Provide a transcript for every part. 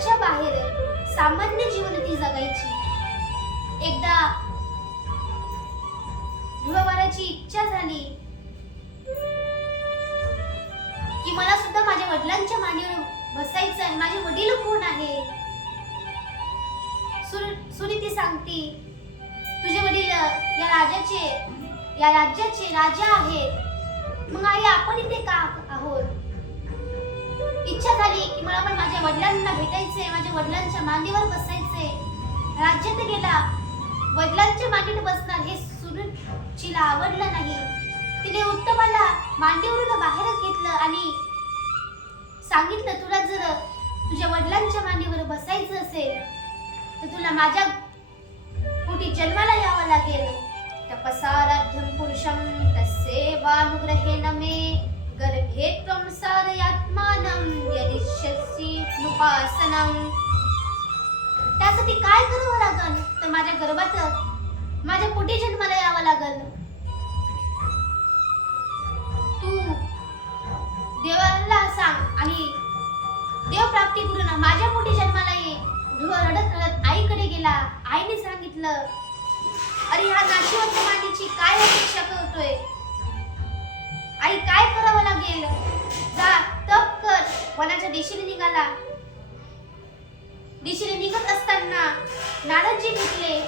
घराच्या बाहेर सामान्य जीवन ती जगायची. एकदा ध्रुवबाराची इच्छा झाली की मला सुद्धा माझ्या वडिलांच्या मांडीवर बसायचं आहे माझे वडील कोण आहे? सुनीती सांगते तुझे वडील या राजाचे या राज्याचे राजा आहेत. मग आई आपण इथे का आहोत? इच्छा झाली की मला पण माझ्या वडिलांना भेटायचंय माझ्या वडिलांच्या मांडीवर बसायचंय. राज्यात गेला वडिलांच्या मांडीवर बसणार हे सुरुचीला आवडलं नाही. तिने उत्तमाला मांडीवरून बाहेर घेतलं आणि सांगितलं तुला जर तुझ्या वडिलांच्या मांडीवर बसायचं असेल तर तुला माझ्या पोटी जन्माला यावं लागेल. तपसाराध्यम पुरुषं तस्येवानुग्रहेण मे. गर्भे त्वं सारयात्मानं यदिष्यसि नुपासनं त्यासाठी काय करावं लागल तर माझ्या गर्भात माझ्या पोटी जन्माला यावं लागल तू देवाला सांग आणि देव प्राप्ती करून माझ्या पोटी जन्माला ये. ध्रुव रडत रडत आईकडे गेला. आईने सांगितलं अरे ह्या नाशिवंत मातीची काय अपेक्षा करतोय? आई काय करावं लागेल? जा तप कर. वनाच्या दिशेने निघाला. दिशेने निघत असताना नारदजी भेटले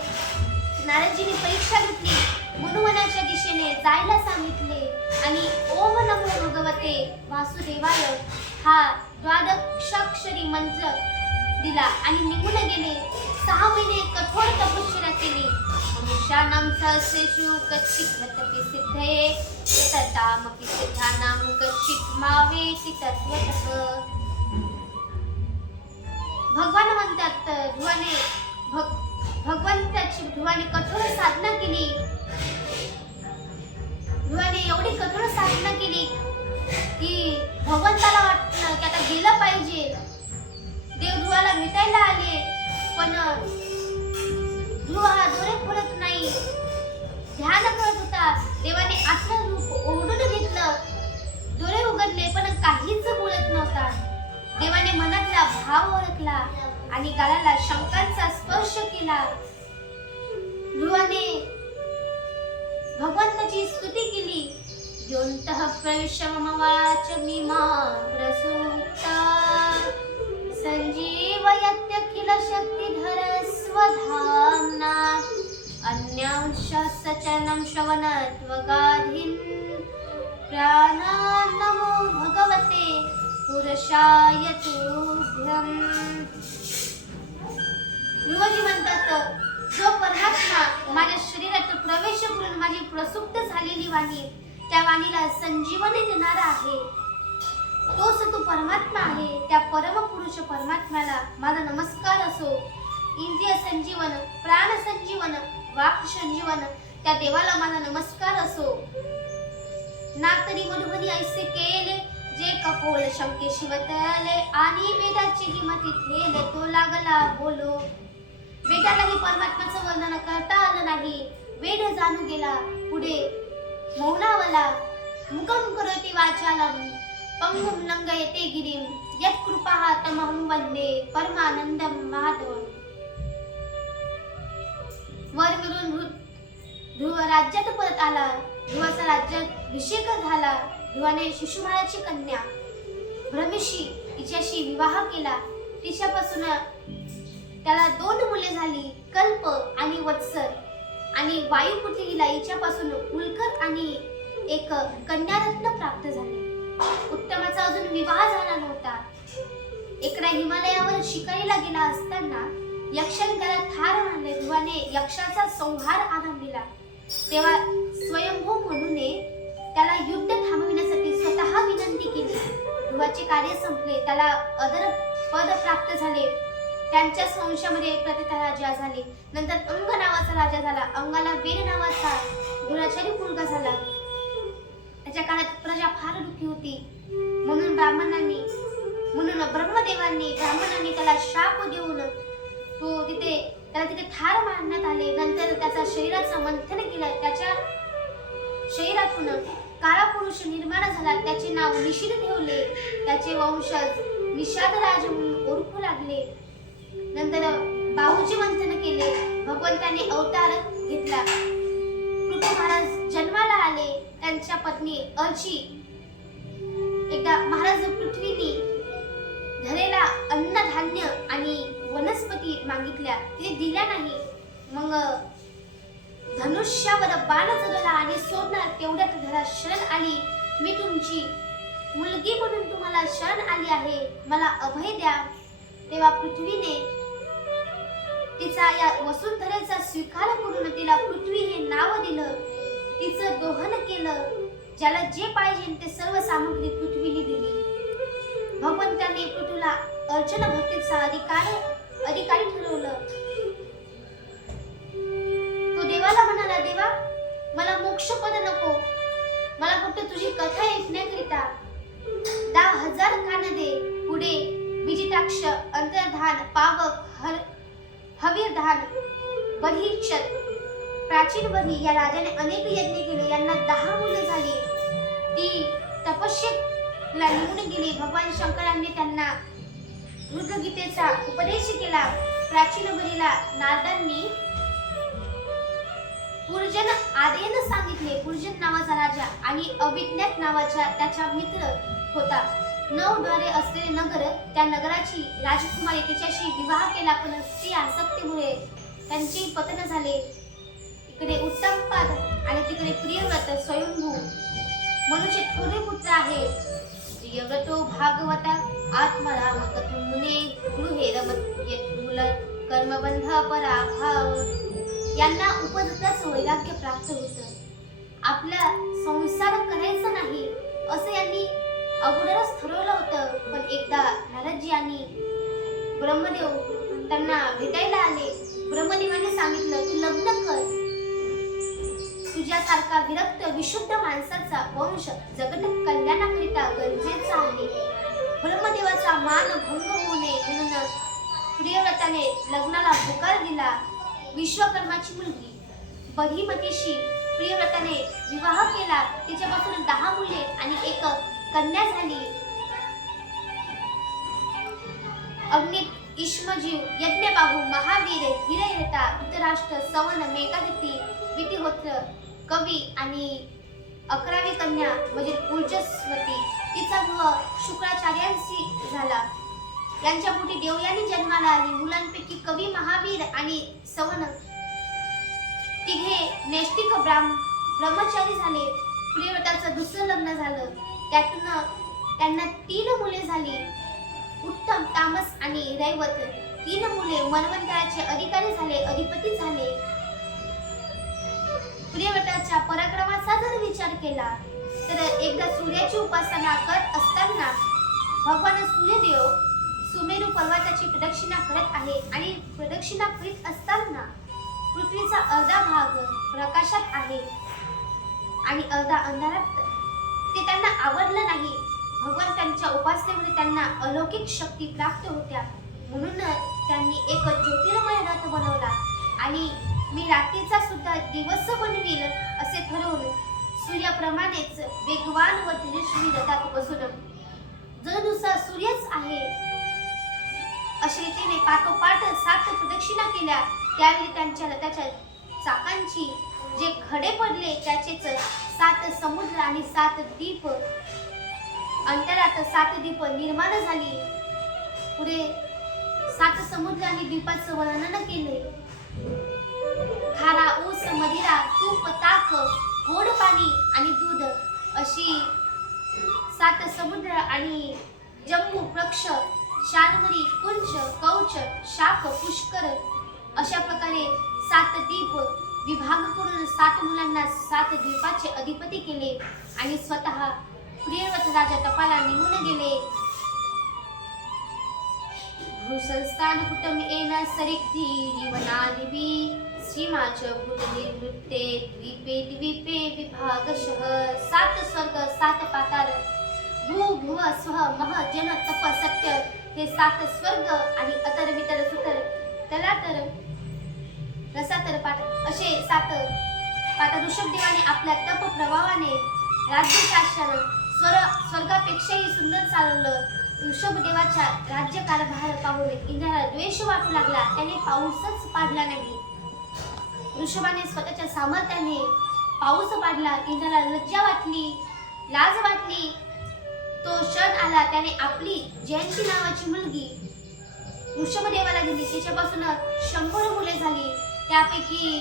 नारदजीने परीक्षा घेतली. मनुवनाच्या दिशेने जायला सांगितले. आणि ओम नमो भगवते वासुदेवाय हा द्वादशाक्षरी मंत्र दिला आणि निघून गेले. सहा महिने कठोर तपश्चर्या केली. मनुष्यानां सहस्रेषु कच्चित् तपि सिद्धये. ततामपि सिद्धानां कच्चित् मावेति तत्त्वतः भगवान म्हणतात ध्रुवाने भग भगवंताची ध्रुवाने कठोर साधना केली। ध्रुवाने एवढी कठोर साधना केली की भगवंताला वाटलं की आता गेलं पाहिजे. देव ध्रुवाला भेटायला आले पण ध्रुव हा डोळे खोलत नाही. ध्यान करत होता. देवाने आतलं रूप ओढून घेतलं. डोळे उघडले पण काहीच बोलत नव्हता. देवाने मनातला भाव ओळखला आणि गालाला शंकांचा स्पर्श केला. ध्रुवाने भगवंताची स्तुती केली. योन्तः प्रविश्य मम वाच मीमा प्रसूक्ता सञ्जीवयत्यखिल शक्तिधर श्रवणत्वगाधिन् नमो भगवते पुरुषाय तुभ्यम् ध्रुवजी म्हणतात जो परमात्मा माझ्या शरीरात प्रवेश करून माझी प्रसुप्त झालेली वाणी त्या वाणीला संजीवनी देणारा आहे. तोच तो परमात्मा आहे त्या परमपुरुष परमात्म्याला माझा नमस्कार असो. इंद्रिय संजीवन प्राण संजीवन संजीवन त्या देवाला माझा नमस्कार असो. ना तरी मधुबनी ऐसे केले जे कपोल शंके शिवतले आणि वेदाची किंमत ठेले तो लागला बोलो. वेदालाही परमात्म्याचं वर्णन करता आलं नाही. वेद जाणू गेला पुढे मौनावला. मुखम करोति वाचालम पंगुम लंगयते गिरीम. यत कृपा तमहम वंदे. परमानंदम माधवम वर मिळून ध्रु- ध्रुव राज्यात परत आला. ध्रुवाचा राज्यात अभिषेक झाला. ध्रुवाने शिशुमाळाची कन्या भ्रमिशी तिच्याशी विवाह केला. तिच्यापासून त्याला दोन मुले झाली. कल्प आणि वत्सर आणि वायुपुत्री हिच्यापासून उलकर आणि एक कन्यारत्न प्राप्त झाले. उत्तमाचा अजून विवाह झाला नव्हता. एकदा हिमालयावर शिकारीला गेला असताना यक्षाने त्याला ठार मानले ध्रुवाने यक्षाचा संहार आराम दिला तेव्हा स्वयंभू म्हणूने त्याला युद्ध थांबविण्यासाठी स्वतः विनंती केली. ध्रुवाचे कार्य संपले. त्याला अदर पद प्राप्त झाले. त्यांच्याच वंशामध्ये प्रतिथा राजा झाले. नंतर अंग नावाचा राजा झाला. अंगाला वीर नावाचा दुराचारी मुलगा झाला. त्याच्या काळात प्रजा फार दुःखी होती. म्हणून ब्राह्मणांनी म्हणून ब्रह्मदेवांनी ब्राह्मणांनी त्याला शाप देऊन तो तिथे त्याला तिथे ठार मारण्यात आले. नंतर त्याचा शरीराचं मंथन केलं. त्याच्या शरीरातून काळा पुरुष निर्माण झाला. त्याचे नाव निशिद ठेवले. त्याचे वंशज निषाद राज म्हणून ओळखू लागले. नंतर बाहूजी मंथन केले. भगवंताने अवतार घेतला. पृथ्वी महाराज जन्माला आले. त्यांच्या पत्नी अची एकदा महाराज पृथ्वी धरेला अन्नधान्य आणि वनस्पती मागितल्या ते दिल्या नाही. मग धनुष्यावर बाण चढला आणि सोडणार तेवढ्यात धरा शरण आली. मी तुमची मुलगी म्हणून तुम्हाला शरण आली आहे. मला अभय द्या. तेव्हा पृथ्वीने तिचा या वसुंधरेचा स्वीकार करून तिला पृथ्वी हे नाव दिलं. तिचं दोहन केलं ज्याला जे पाहिजे ते सर्व सामग्री पृथ्वीने दिली. भगवंताने पृथ्वीला अर्चना भक्तीचा अधिकार अधिकारी ठरवलं. तो देवाला म्हणाला देवा मला मोक्षपद नको. मला फक्त तुझी कथा ऐकण्याकरिता दहा हजार कान दे. पुढे विजिताक्ष अंतर्धान पावक हर हवीरधान बहिक्षत प्राचीन बही या राजाने अनेक यज्ञ केले यांना दहा मुले झाली. ती ला निघून गेली भगवान शंकरांनी त्यांना मृगगीतेचा उपदेश केला. प्राचीन बरीला नारदांनी पूर्जन आदेन सांगितले. पूर्जन नावाचा राजा आणि अभिज्ञात नावाचा त्याचा मित्र होता. नऊ द्वारे असलेले नगर त्या नगराची राजकुमारी तिच्याशी विवाह केला पण स्त्री आसक्तीमुळे त्यांचे पतन झाले. इकडे उत्तमपाद आणि तिकडे प्रियव्रत स्वयंभू मनुष्य थोडे पुत्र आहे. यगतो भागवता आत्मराम मुने गृहे रमत कर्मबंध पराभाव। यांना उपजतच वैराग्य प्राप्त होतं. आपला संसार करायचा नाही असं यांनी अगोदरच ठरवलं होतं. पण एकदा नारदजी आणि ब्रह्मदेव त्यांना भेटायला आले. ब्रह्मदेवाने सांगितलं तू लग्न कर. तुझ्यासारखा विरक्त विशुद्ध माणसाचा वंश जगत कल्याणाकरिता गरजेचा आहे. ब्रह्मदेवाचा मान भंग होऊ नये म्हणून प्रियव्रताने लग्नाला होकार दिला. विश्वकर्माची मुलगी बहिमतीशी प्रियव्रताने विवाह केला. तिच्यापासून दहा मुले आणि एक कन्या झाली. अग्नित इष्मजीव यज्ञबाहू महावीर हिरयता धृतराष्ट्र सवन मेघादिती विधिहोत्र कवी आणि अकरावी कन्या म्हणजे ऊर्जस्वती तिचा विवाह शुक्राचार्यांशी झाला. यांच्या पोटी देवयानी जन्माला आली. मुलांपैकी कवी महावीर आणि सवन तिघे नैष्टिक ब्राह्म ब्रह्मचारी झाले. प्रियव्रताचं दुसरं लग्न झालं. त्यातून त्यांना तीन मुले झाली. उत्तम तामस आणि रैवत. तीन मुले मनवंतराचे अधिकारी झाले अधिपती झाले. प्रियवटाच्या पराक्रमाचा जर विचार केला तर एकदा सूर्याची उपासना करत असताना भगवान सूर्यदेव सुमेरू पर्वताची प्रदक्षिणा करत आहे आणि प्रदक्षिणा करीत असताना पृथ्वीचा अर्धा भाग प्रकाशात आहे आणि अर्धा अंधारात ते त्यांना आवडलं नाही. भगवान त्यांच्या उपासनेमुळे त्यांना अलौकिक शक्ती प्राप्त होत्या. म्हणून त्यांनी एक ज्योतिर्मय रथ बनवला आणि मी रात्रीचा सुद्धा दिवस बनविल असे ठरवून सूर्याप्रमाणेच वेगवान व तेजस्वी रथात बसून जर सूर्यच आहे अशी रीतीने पाठोपाठ सात प्रदक्षिणा केल्या. त्यावेळी त्यांच्या रथाच्या चाकांची जे खडे पडले त्याचेच सात समुद्र आणि सात द्वीप अंतरात सात द्वीप निर्माण झाली. पुढे सात समुद्र आणि द्वीपाचं वर्णन केले. खारा ऊस मदिरा तूप ताक गोड पाणी आणि दूध अशी सात समुद्र आणि जम्मू प्रक्ष शार्वरी कुंच कौच शाप पुष्कर अशा प्रकारे सात द्वीप विभाग करून सात मुलांना सात द्वीपाचे अधिपती केले आणि स्वतः प्रियव्रत राजा तपाला निघून गेले. भूसंस्थान कुटुंब येन सरिक्ती निवनादिबी भूत निर्वृत्ते द्वीपे द्वीपे विभागशः सात स्वर्ग सात पाताल भू भुव स्व मह जन तप सत्य हे सात स्वर्ग आणि अतर वितर सुतर तलातर रसातर पाठ असे सात पाठ ऋषभदेवाने आपल्या तप प्रभावाने राज्यशासन स्वर स्वर्गापेक्षाही सुंदर चालवलं ऋषभदेवाच्या राज्यकारभार पाहून इंद्राला द्वेष वाटू लागला. त्याने पाऊसच पाडला नाही. ऋषभाने स्वतःच्या सामर्थ्याने पाऊस पाडला इंद्राला लज्जा वाटली लाज वाटली. तो क्षण आला त्याने आपली जयंती नावाची मुलगी ऋषभदेवाला दिली. त्याच्यापासून शंभर मुले झाली. त्यापैकी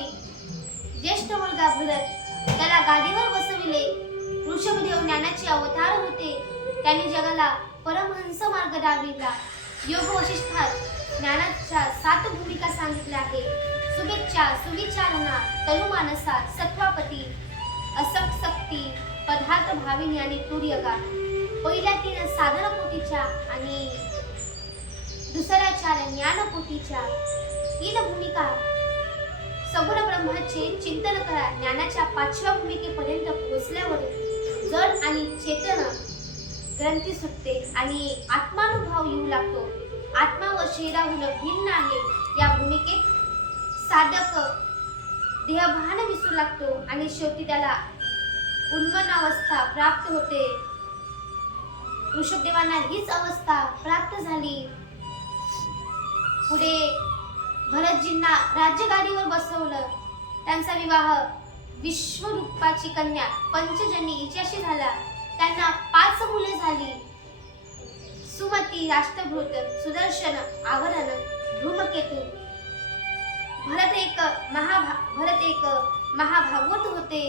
ज्येष्ठ मुलगा भरत त्याला गादीवर बसविले. ऋषभदेव ज्ञानाचे अवतार होते. त्याने जगाला परमहंस मार्ग दाखविला योग वशिष्ठात ज्ञानाच्या सात भूमिका सांगितल्या आहे शुभेच्छा सुविचारणा तनुमानसा सत्वापती असक्ती पदार्थ भाविनी आणि तुर्यगा. पहिल्या तीन साधनपोटीच्या आणि दुसऱ्या चार ज्ञानपोटीच्या तीन भूमिका. सगुण ब्रह्माचे चिंतन करा ज्ञानाच्या पाचव्या भूमिकेपर्यंत पोहोचल्यावर जड आणि चेतन ग्रंथी सुटते आणि आत्मानुभव येऊ लागतो. आत्मा व शरीराहून भिन्न आहे. या भूमिकेत साधक देहभान विसरू लागतो आणि शेवटी त्याला उन्मन अवस्था प्राप्त होते. ऋषभदेवांना हीच अवस्था प्राप्त झाली. पुढे भरतजींना राज्यगाडीवर बसवलं. त्यांचा विवाह विश्वरूपाची कन्या पंचजनी हिच्याशी झाला. त्यांना पाच मुले झाली. सुमती राष्ट्रभूत सुदर्शन आवरण धूमकेतू भरत एक महाभा भरत एक महाभागवत होते.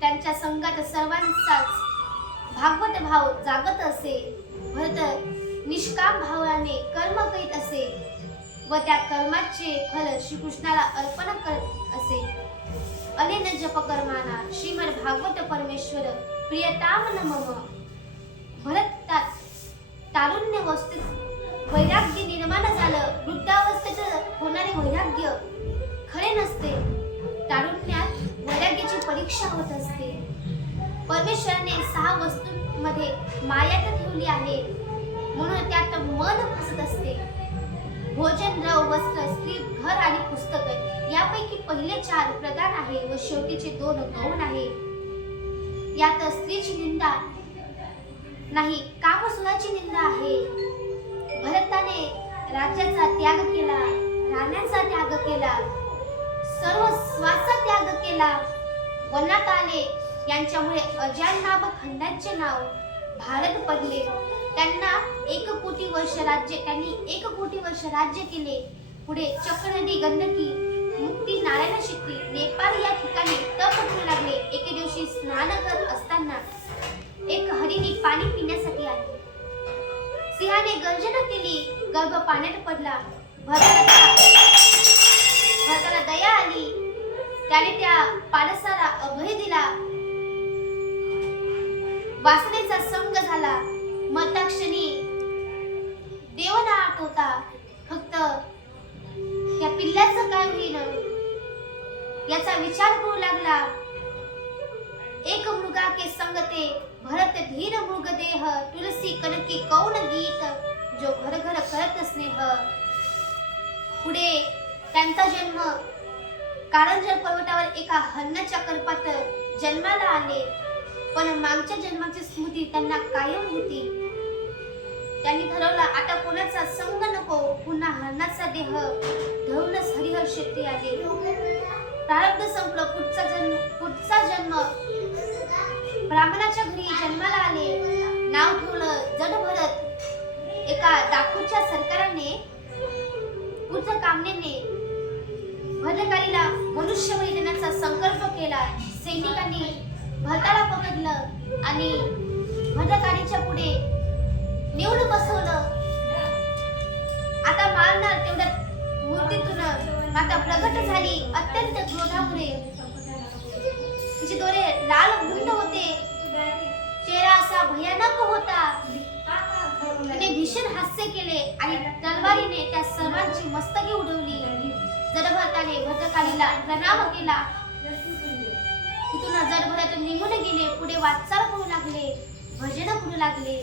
त्यांच्या संघात सर्वांचाच भागवत भाव जागत असे. भरत निष्काम भावाने कर्म करीत असे व त्या कर्माचे फल श्रीकृष्णाला अर्पण करत असे. अनेन जप कर्माना श्रीमद भागवत परमेश्वर प्रियताम नमः. भरत तारुण्य वस्तू वैराग्य निर्माण झालं. वृद्धावस्थेत होणारे वैराग्य खरे नसते. तारुण्यात वैराग्याची परीक्षा होत असते. परमेश्वराने सहा वस्तूंमध्ये माया तर ठेवली आहे. म्हणून त्यात मन फसत असते. भोजन द्रव वस्त्र स्त्री घर आणि पुस्तक यापैकी पहिले चार प्रदान आहे व शेवटीचे दोन गौण आहे. यात स्त्रीची निंदा नाही कामसुराची निंदा आहे. भरताने राज्याचा त्याग केला राण्यांचा त्याग केला सर्व स्वाचा त्याग केला. वनात आले यांच्यामुळे अजाननाभ खंडाचे नाव भारत पडले. त्यांना एक कोटी वर्ष राज्य त्यांनी एक कोटी वर्ष राज्य केले. पुढे चक्र नदी गंडकी मुक्ती नारायण शक्ती नेपाळ या ठिकाणी तप करू लागले. एके दिवशी स्नान करत असताना एक हरिणी पाणी पिण्यासाठी आली. सिंहाने गर्जना केली. गर्भ पाण्यात पडला. भरताला दया आली. त्याने त्या पाडसाला अभय दिला. वासनेचा संग झाला. मताक्षणी देव ना आठवता फक्त त्या पिल्ल्याचं काय होईल याचा विचार करू लागला. एक मृगा के संग धीर मृग देह तुलसी कनकी कौन गीत जो घर घर करत स्नेह. पुढे त्यांचा जन्म कारंजर पर्वतावर एका हन्नाच्या कल्पात जन्माला आले. पण मागच्या जन्माची स्मृती त्यांना कायम होती. त्यांनी ठरवलं आता कोणाचा संग नको पुन्हा हरणाचा देह. धरूनच हरिहर शेती आले. प्रारब्ध संपलं पुढचा जन्म पुढचा जन्म ब्राह्मणाच्या घरी जन्माला आले. नाव ठेवलं जड भरत एका डाकूच्या सरकाराने पुत्र कामनेने भद्रकालीला मनुष्य बळी देण्याचा संकल्प केला. सैनिकांनी भरताला पकडलं आणि भद्रकालीच्या पुढे नेऊन बसवलं. आता मारणार तेवढ्यात मूर्तीतून. माता प्रगट झाली अत्यंत क्रोधामुळे. तिचे डोळे लाल गुंड होते. चेहरा असा भयानक होता. तिने भीषण हास्य केले आणि तलवारीने त्या सर्वांची मस्तकी उडवली. जडभरताने भद्रकालीला प्रणाम केला. तिथून जडभरात निघून गेले. पुढे वाटचाल करू लागले. भजन करू लागले.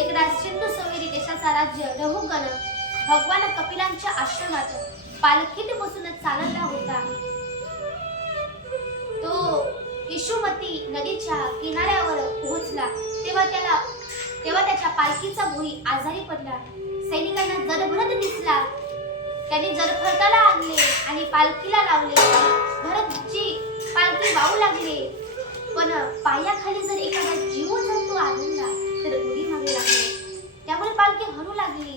एकदा सिंधू सोवेरी देशाचा राज्य रहुगण भगवान कपिलांच्या आश्रमात पालखीत बसून चालला होता. तो यशोमती नदीच्या किनाऱ्यावर पोहोचला. तेव्हा त्याला तेव्हा त्याच्या पालखीचा भुई आजारी पडला. सैनिकांना जरभरत दिसला. त्यांनी जडभरताला आणले आणि पालखीला लावले. भरतची पालखी वाहू लागले. पण पायाखाली जर एखादा जीव जंतू आढळला तर उडी मागे लागले. त्यामुळे पालखी हरू लागली.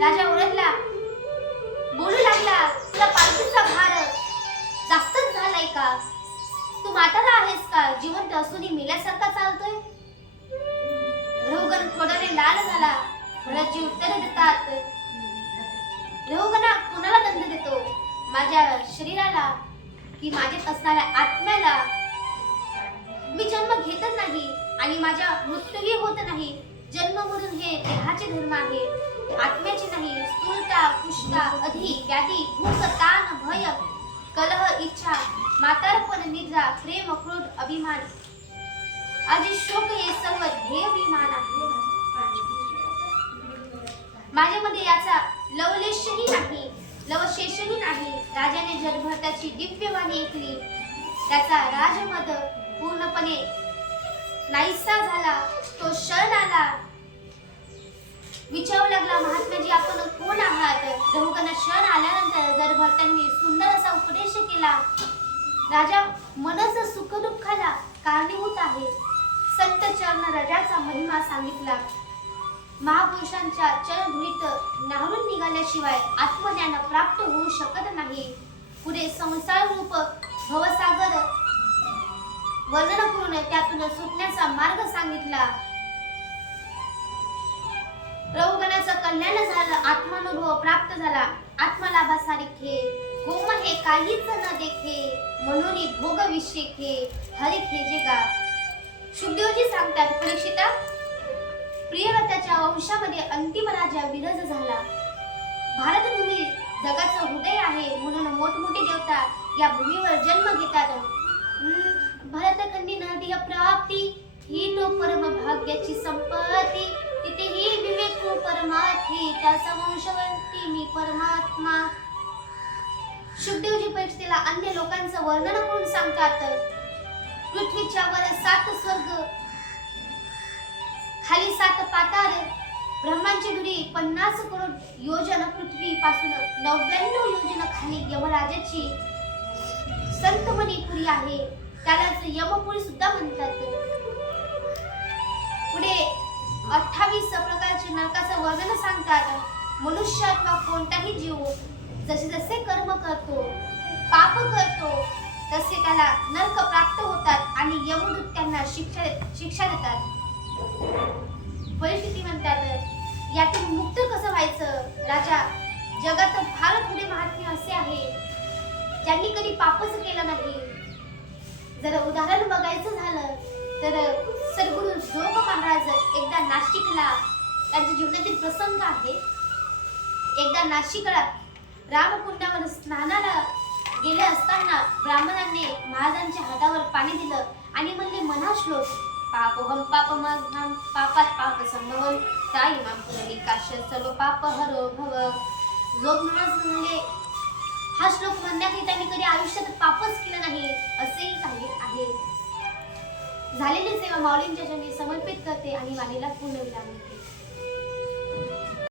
राजा ओळखला बोलू लागला तुला पालखीचा भार जास्तच झालाय का? तू म्हातारा आहेस का? जिवंत असूनही मेल्यासारखा चालतोय? रहुगण थोड्याने लाल झाला. मुलाची उत्तरे देतात. रहुगणा कोणाला दंड देतो? माझ्या शरीराला की माझ्यात असणाऱ्या आत्म्याला? मी जन्म घेतच नाही आणि माझ्या मृत्यूही होत नाही. जन्म म्हणून हे देहाचे धर्म आहे. आत्म्याचे नाही. स्थूलता पुष्टा अधि व्याधी भूक ताण भय कलह इच्छा मातारपण निद्रा प्रेम क्रोध अभिमान आधी शोक हे सर्व हे अभिमान आहे. माझ्यामध्ये याचा लवलेशही नाही लवशेषही नाही. राजाने जगभरताची दिव्यवाणी ऐकली. त्याचा राजमद पूर्णपणे नाहीसा झाला. तो शरण आला. विचारू लागला महात्माजी आपण कोण आहात? रघुगणा क्षण आल्यानंतर जगभरतांनी सुंदर असा उपदेश केला. राजा मनस सुख दुःखाला कारणीभूत आहे संत चरण राजाचा महिमा सांगितला. महापुरुषांच्या चरणधुरीत नाहरून निघाल्याशिवाय आत्मज्ञान प्राप्त होऊ शकत नाही. पुढे संसार रूप भवसागर वर्णन करून त्यातून सुटण्याचा मार्ग सांगितला. रघुगणाचं कल्याण झालं आत्मानुभव प्राप्त झाला. आत्मलाभासारखे होम हे काहीच न देखे म्हणून भोग विषेखे हरिखे खेजे गा शुभदेवजी सांगतात परीक्षिता प्रियव्रताच्या वंशामध्ये अंतिम राजा विरज झाला. भारतभूमी जगाचं हृदय आहे म्हणून मोठमोठे देवता या भूमीवर जन्म घेतात. भरतखंडी नदी प्राप्ती ही तो परम भाग्याची संपत्ती. तिथे ही विवेक परमार्थी त्याचा वंशवंती मी परमात्मा. शुभदेवजी परीक्षेला अन्य लोकांचं वर्णन करून सांगतात. पृथ्वीच्या वर सात स्वर्ग खाली सात पातार ब्रह्मांची दुरी पन्नास करोड योजन पृथ्वी पासून नव्याण्णव योजन खाली यमराजाची संतमणीपुरी आहे. त्यालाच यमपुरी सुद्धा म्हणतात. अठ्ठावीस प्रकारचे नरकाचं वर्णन सांगतात. मनुष्य अथवा कोणताही जीव जसे जसे कर्म करतो पाप करतो तसे त्याला नरक प्राप्त होतात आणि यमदूत त्यांना शिक्षा शिक्षा देतात. परिस्थिती म्हणतात यातून मुक्त कसं व्हायचं? राजा जगात फार थोडे महात्म्य असे आहे ज्यांनी कधी पापच केलं नाही. जर उदाहरण बघायचं झालं तर सरगुरु जोग महाराज एकदा नाशिकला त्यांच्या जीवनातील प्रसंग आहे. एकदा नाशिकला रामकुंडावर स्नानाला गेले असताना ब्राह्मणांनी महाराजांच्या हातावर पाणी दिलं आणि म्हणले मना श्लोक पापोहम पापमघ्नम पापात पाप संभवम साई माम पुनरिकाश सर्व पाप हरो भव. जोग महाराज म्हणले हा श्लोक म्हणण्याकरिता मी कधी आयुष्यात पापच केलं नाही असेही काही आहे. झालेली सेवा माऊलींच्या जन्मी समर्पित करते आणि वाणीला पूर्ण विराम